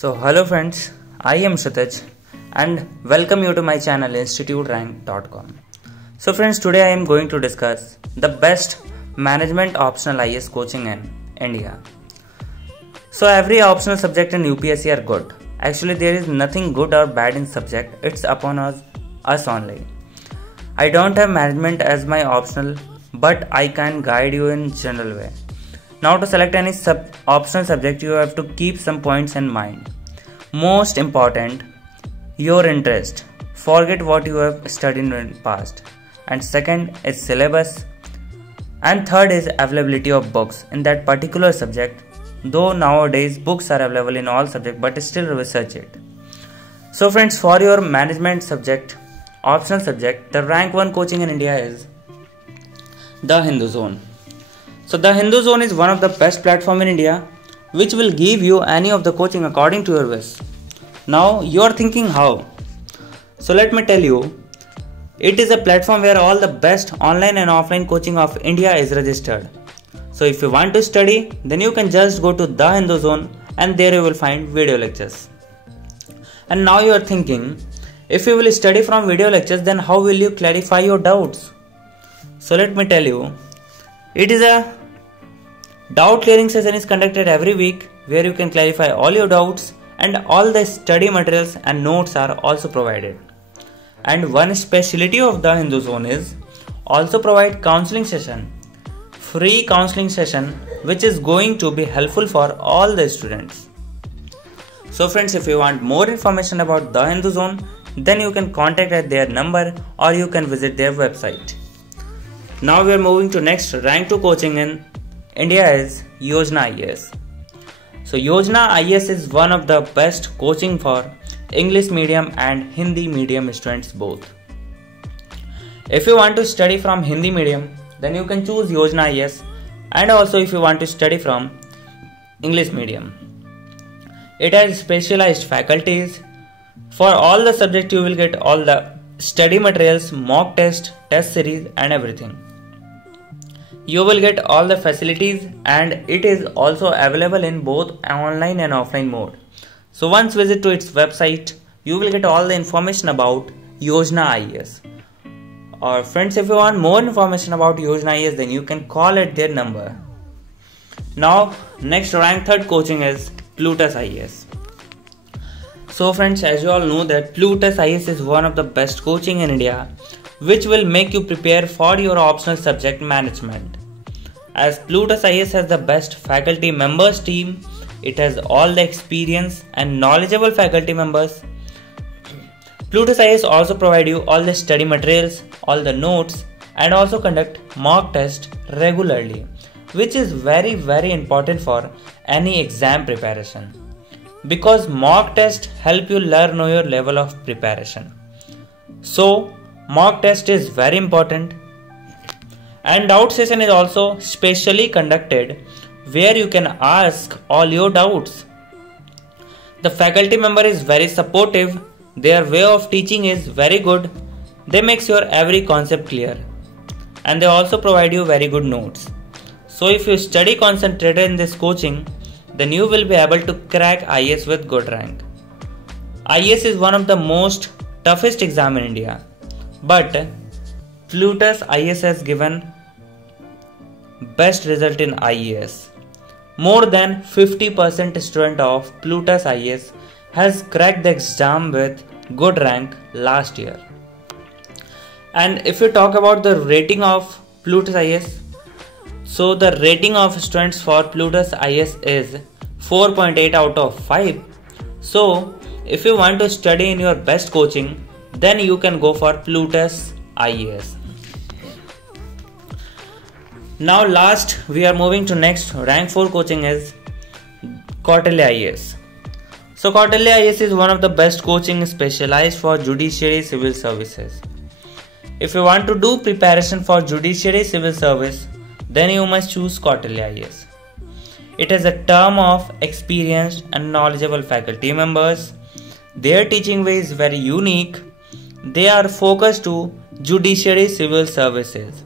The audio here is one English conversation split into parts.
Hello friends, I am Kshitij and welcome you to my channel instituterank.com. So friends, today I am going to discuss the best management optional IAS coaching in India. So every optional subject in UPSC are good. Actually there is nothing good or bad in subject, it's upon us only. I don't have management as my optional, but I can guide you in general way. Now to select any optional subject, you have to keep some points in mind. Most important, your interest. Forget what you have studied in the past. And second is syllabus. And third is availability of books in that particular subject. Though nowadays books are available in all subjects, but still research it. So friends, for your management subject, optional subject, the rank 1 coaching in India is The Hindu Zone. So The Hindu Zone is one of the best platform in India which will give you any of the coaching according to your wish. Now you are thinking how? So let me tell you, it is a platform where all the best online and offline coaching of India is registered. So if you want to study, then you can just go to The Hindu Zone and there you will find video lectures. And now you are thinking, if you will study from video lectures, then how will you clarify your doubts? So let me tell you, it is a doubt clearing session is conducted every week where you can clarify all your doubts, and all the study materials and notes are also provided. And one specialty of The Hindu Zone is also provide counseling session, free counseling session, which is going to be helpful for all the students. So friends, if you want more information about The Hindu Zone, then you can contact at their number or you can visit their website. Now we are moving to next rank 2 coaching in India is Yojana IAS. So Yojana IAS is one of the best coaching for English medium and Hindi medium students both. If you want to study from Hindi medium, then you can choose Yojana IAS, and also if you want to study from English medium. It has specialized faculties. For all the subjects you will get all the study materials, mock test, test series and everything. You will get all the facilities and it is also available in both online and offline mode. So once visit to its website, you will get all the information about Yojana IAS. Or friends, if you want more information about Yojana IAS, then you can call at their number. Now next rank 3rd coaching is Plutus IAS. So friends, as you all know that Plutus IAS is one of the best coaching in India, which will make you prepare for your optional subject management. As Plutus IAS has the best faculty members team, it has all the experience and knowledgeable faculty members. Plutus IAS also provide you all the study materials, all the notes, and also conduct mock test regularly, which is very important for any exam preparation. Because mock test help you learn your level of preparation. So mock test is very important, and doubt session is also specially conducted where you can ask all your doubts. The faculty member is very supportive, their way of teaching is very good, they make your every concept clear, and they also provide you very good notes. So if you study concentrated in this coaching, then you will be able to crack IAS with good rank. IAS is one of the most toughest exam in India. But Plutus IAS has given best result in IAS. More than 50% student of Plutus IAS has cracked the exam with good rank last year. And if you talk about the rating of Plutus IAS, so the rating of students for Plutus IAS is 4.8 out of 5. So if you want to study in your best coaching, then you can go for Plutus IAS. Now last, we are moving to next rank 4 coaching is Kautilya IAS. So Kautilya IAS is one of the best coaching specialized for judiciary civil services. If you want to do preparation for judiciary civil service, then you must choose Kautilya IAS. It has a term of experienced and knowledgeable faculty members. Their teaching way is very unique. They are focused to judiciary civil services.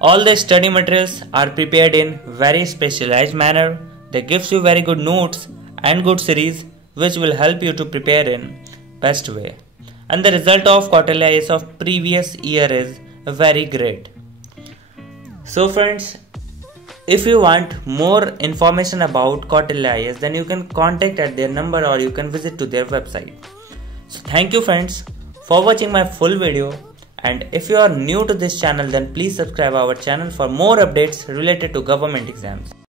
All the study materials are prepared in very specialized manner. They gives you very good notes and good series which will help you to prepare in best way. And the result of quarterly IAS of previous year is very great. So friends, if you want more information about quarterly IAS, then you can contact at their number or you can visit to their website. So thank you friends for watching my full video, and if you are new to this channel then please subscribe our channel for more updates related to government exams.